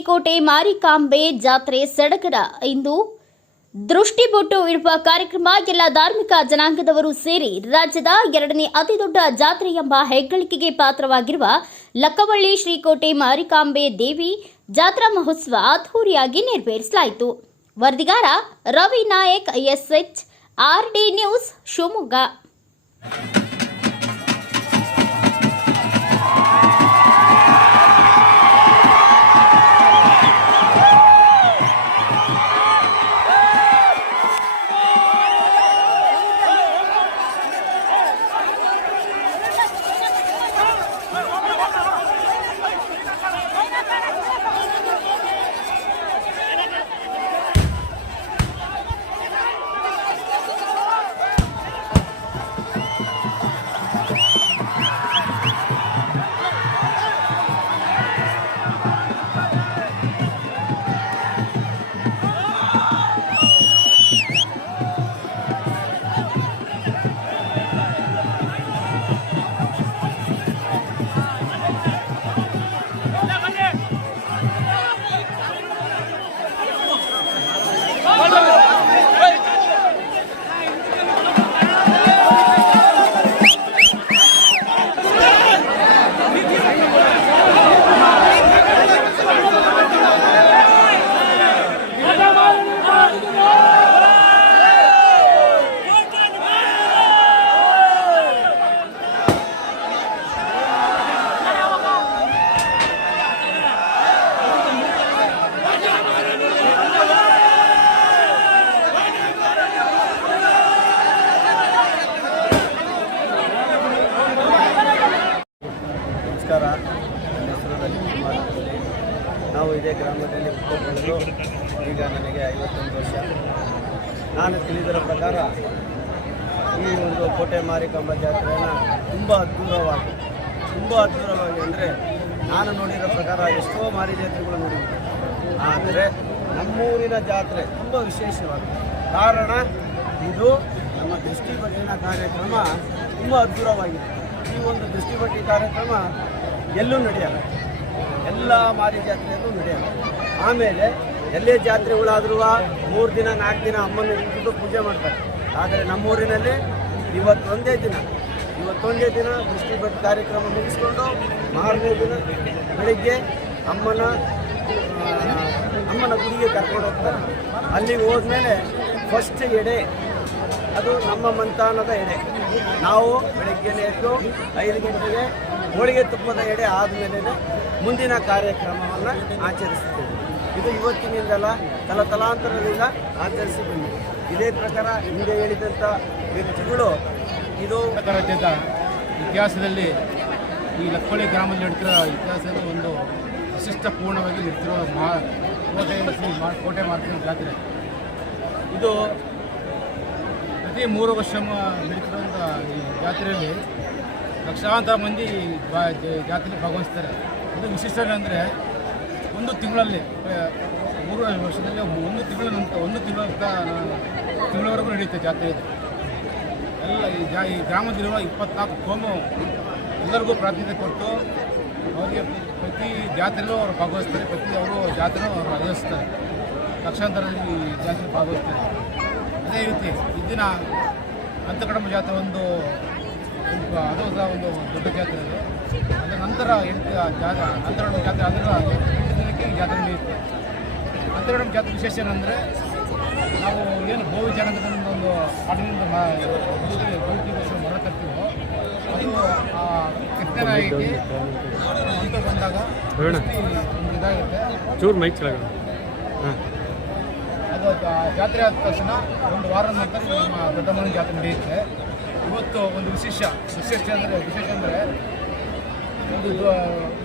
ಶ್ರೀಕೋಟೆ ಮಾರಿಕಾಂಬೆ ಜಾತ್ರೆ ಸಡಗರ. ಇಂದು ದೃಷ್ಟಿಬೊಟ್ಟು ಇಡುವ ಕಾರ್ಯಕ್ರಮ, ಎಲ್ಲ ಧಾರ್ಮಿಕ ಜನಾಂಗದವರು ಸೇರಿ ರಾಜ್ಯದ ಎರಡನೇ ಅತಿದೊಡ್ಡ ಜಾತ್ರೆ ಎಂಬ ಹೆಗ್ಗಳಿಕೆಗೆ ಪಾತ್ರವಾಗಿರುವ ಲಕ್ಕವಳ್ಳಿ, ಶ್ರೀಕೋಟೆ, ಮಾರಿಕಾಂಬೆ ದೇವಿ ಜಾತ್ರಾ ಮಹೋತ್ಸವ ಅದ್ಧೂರಿಯಾಗಿ ನೆರವೇರಿಸಲಾಯಿತು. ವರದಿಗಾರ Ravi Nayak, S H, R D news Shivamogga. ನಾವು ಇದೇ ಗ್ರಾಮದಲ್ಲಿ ಹುಟ್ಟಿಕೊಂಡು ಈಗ ನನಗೆ ಐವತ್ತೊಂದು ವರ್ಷ. ನಾನು ತಿಳಿದಿರೋ ಪ್ರಕಾರ ಈ ಒಂದು ಕೋಟೆ ಮಾರಿಕಾಂಬ ಜಾತ್ರೆಯನ್ನು ತುಂಬ ಅದ್ಭುತವಾಗಿ ತುಂಬ ಅದ್ಭುತವಾಗಿ ಅಂದರೆ ನಾನು ನೋಡಿರೋ ಪ್ರಕಾರ ಎಷ್ಟೋ ಮಾರಿ ಜಾತ್ರೆಗಳು ನೋಡಿದ್ದೀನಿ ಆದರೆ ನಮ್ಮೂರಿನ ಜಾತ್ರೆ ತುಂಬ ವಿಶೇಷವಾಗಿದೆ. ಕಾರಣ ಇದು ನಮ್ಮ ದೃಷ್ಟಿಪಟ್ಟಿನ ಕಾರ್ಯಕ್ರಮ ತುಂಬ ಅದ್ಭುತವಾಗಿದೆ. ಈ ಒಂದು ದೃಷ್ಟಿಪಟ್ಟಿ ಕಾರ್ಯಕ್ರಮ ಎಲ್ಲೂ ನಡೆಯಲ್ಲ. ಎಲ್ಲ ಮಾರಿ ಜಾತ್ರೆಯಲ್ಲೂ ನಡೆಯುತ್ತೆ ಆಮೇಲೆ ಎಲ್ಲೇ ಜಾತ್ರೆಗಳಾದ್ರೂ ಮೂರು ದಿನ, ನಾಲ್ಕು ದಿನ ಅಮ್ಮನ ಇಟ್ಬಿಟ್ಟು ಪೂಜೆ ಮಾಡ್ತಾರೆ. ಆದರೆ ನಮ್ಮೂರಿನಲ್ಲಿ ಇವತ್ತೊಂದೇ ದಿನ ಇವತ್ತೊಂದೇ ದಿನ ದೃಷ್ಟಿ ಭಟ್ ಕಾರ್ಯಕ್ರಮ ಮುಗಿಸ್ಕೊಂಡು ಮಾರನೇ ದಿನ ಬೆಳಿಗ್ಗೆ ಅಮ್ಮನ ಅಮ್ಮನ ಗುಡಿಗೆ ಕರ್ಕೊಂಡು ಹೋಗ್ತಾರೆ. ಅಲ್ಲಿಗೆ ಹೋದ್ಮೇಲೆ ಫಸ್ಟ್ ಎಡೆ, ಅದು ನಮ್ಮ ಮಂತಾನದ ಎಡೆ. ನಾವು ಬೆಳಗ್ಗೆನೇ ಎದ್ದು ಐದು ಗಂಟೆಗೆ ಹೋಳಿಗೆ ತುಪ್ಪದ ಎಡೆ ಆದಮೇಲೆ ಮುಂದಿನ ಕಾರ್ಯಕ್ರಮವನ್ನು ಆಚರಿಸುತ್ತೇವೆ. ಇದು ಇವತ್ತಿನಿಂದಲ್ಲ, ತಲತಲಾಂತರದಿಂದ ಆಚರಿಸಿ ಬಂದಿದೆ. ಇದೇ ಪ್ರಕಾರ ಹಿಂದೆ ಹೇಳಿದಂಥ ವ್ಯಕ್ತಿಗಳು ಇದು ಇತಿಹಾಸದಲ್ಲಿ ಈ ಲಕ್ಕೋಳಿ ಗ್ರಾಮದಲ್ಲಿ ನಡೀತಿರೋ ಇತಿಹಾಸದ ಒಂದು ವಿಶಿಷ್ಟಪೂರ್ಣವಾಗಿ ನಡೀತಿರೋ ಮಾ ಕೋಟೆ ಕೋಟೆ ಮಾರ್ತಿನ ಜಾತ್ರೆ ಇದು ಪ್ರತಿ ಮೂರು ವರ್ಷ ನಡೀತಿರುವಂಥ ಈ ಜಾತ್ರೆಯಲ್ಲಿ ಲಕ್ಷಾಂತರ ಮಂದಿ ಜಾತ್ರೆ ಭಾಗವಹಿಸ್ತಾರೆ. ಇದು ವಿಶಿಷ್ಟ ಅಂದರೆ ಒಂದು ತಿಂಗಳಲ್ಲಿ ಮೂರು ವರ್ಷದಲ್ಲಿ ಒಂದು ತಿಂಗಳ ನಂತರ, ಒಂದು ತಿಂಗಳ ತಿಂಗಳವರೆಗೂ ನಡೆಯುತ್ತೆ ಜಾತ್ರೆ ಇದು. ಎಲ್ಲ ಈ ಜಾ ಈ ಗ್ರಾಮದಲ್ಲಿರುವ ಇಪ್ಪತ್ನಾಲ್ಕು ಕೋಮು ಎಲ್ಲರಿಗೂ ಪ್ರಾತಿನಿಧ್ಯ ಕೊಟ್ಟು ಅವರಿಗೆ ಪ್ರತಿ ಜಾತ್ರೆಯಲ್ಲೂ ಅವರು ಭಾಗವಹಿಸ್ತಾರೆ, ಪ್ರತಿ ಅವರು ಜಾತ್ರೆಯೂ ಅವರು ಆಯೋಜಿಸ್ತಾರೆ. ಲಕ್ಷಾಂತರ ಈ ಜಾತ್ರೆ ಭಾಗವಹಿಸ್ತಾರೆ. ಅದೇ ರೀತಿ ಈ ದಿನ ಅಂತಕಡಂಬ ಜಾತ್ರೆ ಒಂದು ಅದು ಸಹ ಒಂದು ದೊಡ್ಡ ಜಾತ್ರೆ ಅದು. ಅದರ ನಂತರ ಎಂಟು ಜಾತ್ರೆ ಹನ್ನೆರಡು ಜಾತ್ರೆ ಅದರ ಎಂಟು ದಿನಕ್ಕೆ ಜಾತ್ರೆ ನಡೆಯುತ್ತೆ. ಹನ್ನೆರಡು ಜಾತ್ರೆ ವಿಶೇಷ ಏನಂದರೆ ನಾವು ಏನು ಗೋವಿ ಜನಾಂಗದಿಂದ ಒಂದು ಕಾಡಿನಿಂದ ಗೋವಿಗೋಸ್ಕರ ಮರ ತರ್ತೀವೋ ಅದು ಆ ಕೆತ್ತನಾಯಿಗೆ ಅಂತ ಬಂದಾಗ ಇದಾಗುತ್ತೆ. ಚೂರು ಮೈಕ್ ಹಾಂ. ಅದು ಜಾತ್ರೆ ಆದ ತಕ್ಷಣ ಒಂದು ವಾರದ ನಂತರ ನಮ್ಮ ದೊಡ್ಡಮ್ಮನ ಜಾತ್ರೆ ನಡೆಯುತ್ತೆ. ಇವತ್ತು ಒಂದು ವಿಶೇಷ ವಿಶೇಷ ಅಂದರೆ ವಿಶೇಷ ಅಂದರೆ ಒಂದು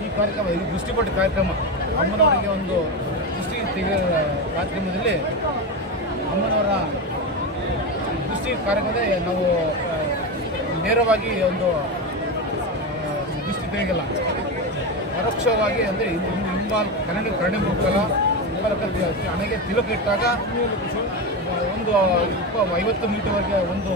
ಈ ಕಾರ್ಯಕ್ರಮ, ಇದು ದೃಷ್ಟಿಪಟ್ಟ ಕಾರ್ಯಕ್ರಮ. ಅಮ್ಮನವರಿಗೆ ಒಂದು ದೃಷ್ಟಿ ತೆಗೆ ಕಾರ್ಯಕ್ರಮದಲ್ಲಿ ಅಮ್ಮನವರ ದೃಷ್ಟಿ ಕಾರ್ಯಕ್ರಮದೇ ನಾವು ನೇರವಾಗಿ ಒಂದು ದೃಷ್ಟಿ ತೆಗೆಯಲ್ಲ. ಪರೋಕ್ಷವಾಗಿ ಅಂದರೆ ಹಿಂಬಾಲ್ ಕನ್ನಡ ಕನ್ನಡ ಮುಖಲ ಹಣೆಗೆ ತಿಲಕ ಇಟ್ಟಾಗ ಒಂದು ಇಪ್ಪ ಐವತ್ತು ಮೀಟರ್ವರೆಗೆ ಒಂದು